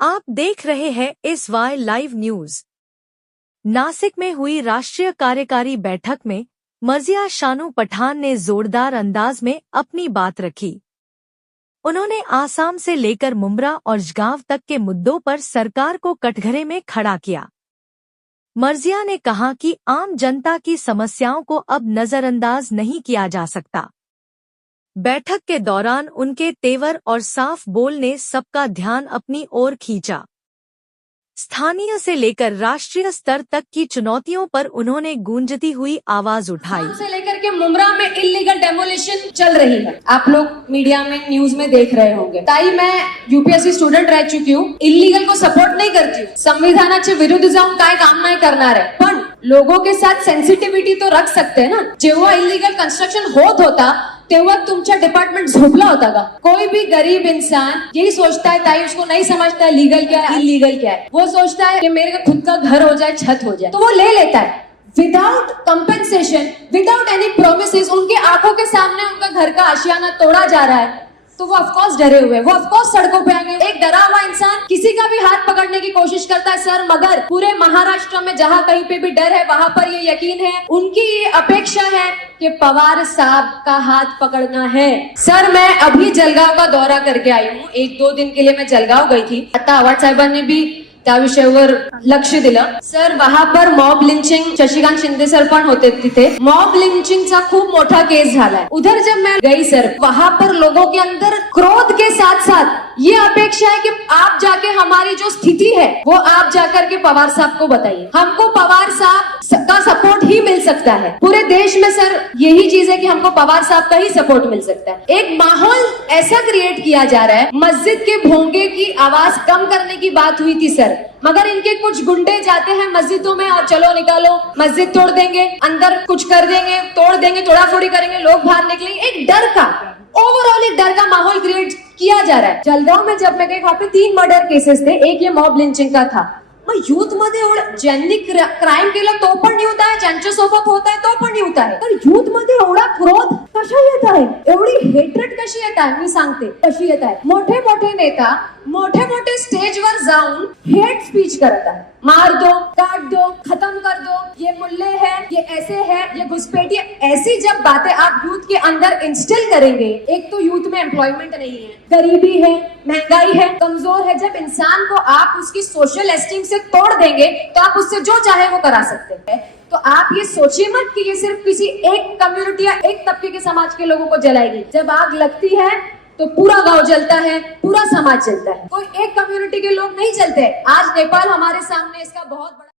आप देख रहे हैं इस वाई लाइव न्यूज। नासिक में हुई राष्ट्रीय कार्यकारी बैठक में मर्जिया शानू पठान ने जोरदार अंदाज में अपनी बात रखी। उन्होंने आसाम से लेकर मुंब्रा और जगांव तक के मुद्दों पर सरकार को कटघरे में खड़ा किया। मर्जिया ने कहा कि आम जनता की समस्याओं को अब नजरअंदाज नहीं किया जा सकता। बैठक के दौरान उनके तेवर और साफ बोल ने सबका ध्यान अपनी ओर खींचा। स्थानीय से लेकर राष्ट्रीय स्तर तक की चुनौतियों पर उन्होंने गूंजती हुई आवाज उठाई। से लेकर के मुंब्रा में इलीगल डेमोलिशन चल रही है, आप लोग मीडिया में न्यूज में देख रहे होंगे। ताई मैं यूपीएससी स्टूडेंट रह चुकी हूँ, इलीगल को सपोर्ट नहीं करती हूँ, संविधानाचे विरुद्ध जाऊन काय काम नाही करणार आहे, पण लोगों के साथ सेन्सिटिव्हिटी तो रख सकते हैं ना। जेव्हा इलीगल कंस्ट्रक्शन होत होता तेव्हा तुमचा डिपार्टमेंट झोपला होता का? कोई भी गरीब इंसान यही सोचता है, ताई उसको नहीं समझता है लीगल क्या है इलीगल क्या है। वो सोचता है कि मेरे खुद का घर हो जाए, छत हो जाए, तो वो ले लेता है without compensation, without any promises. उनके आंखों के सामने उनका घर का आशियाना तोड़ा जा रहा है, तो वो ऑफकोर्स डरे हुए, वो ऑफकोर्स सड़कों पे आएंगे। एक डरा हुआ इंसान किसी का भी हाथ पकड़ने की कोशिश करता है सर, मगर पूरे महाराष्ट्र में जहाँ कहीं पे भी डर है वहां पर ये यकीन है, उनकी ये अपेक्षा है कि पवार साहब का हाथ पकड़ना है। सर मैं अभी जलगाव का दौरा करके आई हूँ, 1-2 दिन के लिए मैं जलगाव गई थी। आता आवाज साहेबांनी भी त्या विषयावर लक्ष दिलं। सर वहां पर mob lynching, Shashikant Shinde sir पण होते तिथे, मॉब लिंचिंगचा खूप मोठा केस झालाय। उधर जब मैं गई सर, वहां पर लोगों के अंदर क्रोध के साथ साथ ये अपेक्षा है कि आप जाके हमारी जो स्थिति है वो आप जाकर के पवार साहब को बताइए। हमको पवार साहब का सपोर्ट ही मिल सकता है पूरे देश में। सर यही चीज है कि हमको पवार साहब का ही सपोर्ट मिल सकता है। एक माहौल ऐसा क्रिएट किया जा रहा है, मस्जिद के भोंगे की आवाज कम करने की बात हुई थी सर, मगर इनके कुछ गुंडे जाते हैं मस्जिदों में और चलो निकालो, मस्जिद तोड़ देंगे, अंदर कुछ कर देंगे, तोड़ देंगे, तोड़ाफोड़ी करेंगे, लोग बाहर निकलेंगे। एक डर का, ओवरऑल एक डर का माहौल क्रिएट किया जा रहा है। जलगाव में जब मैं गई, वहां पे 3 मर्डर केसेस थे, एक ये मॉब लिंचिंग का था। मग युथ मध्ये ज्यांनी क्राईम केलं तो पण युथ आहे, ज्यांच्या सोबत होत आहे तो पण युथ आहे, तर युथ मध्ये एवढा क्रोध कशा येत आहे, एवढी हेट्रेड कशी येत आहे, मी सांगते कशी येत आहे। मोठे मोठे नेता मोठे मोठे स्टेजवर जाऊन हेट स्पीच करत आहे, मार दो, काट दो, खत्म कर दो, ये मुल्ले हैं, ये ऐसे है, ये घुसपैठी। ऐसी जब बातें आप यूथ के अंदर इंस्टिल करेंगे, एक तो यूथ में एम्प्लॉयमेंट नहीं है, गरीबी है, महंगाई है, कमजोर है, जब इंसान को आप उसकी सोशल एस्टीम से तोड़ देंगे तो आप उससे जो चाहे वो करा सकते हैं। तो आप ये सोचिए मत कि ये सिर्फ किसी एक कम्युनिटी या एक तबके के समाज के लोगों को जलाएगी। जब आग लगती है तो पूरा गांव जलता है, पूरा समाज जलता है, कोई एक कम्युनिटी के लोग नहीं जलते। आज नेपाल हमारे सामने इसका बहुत बड़ा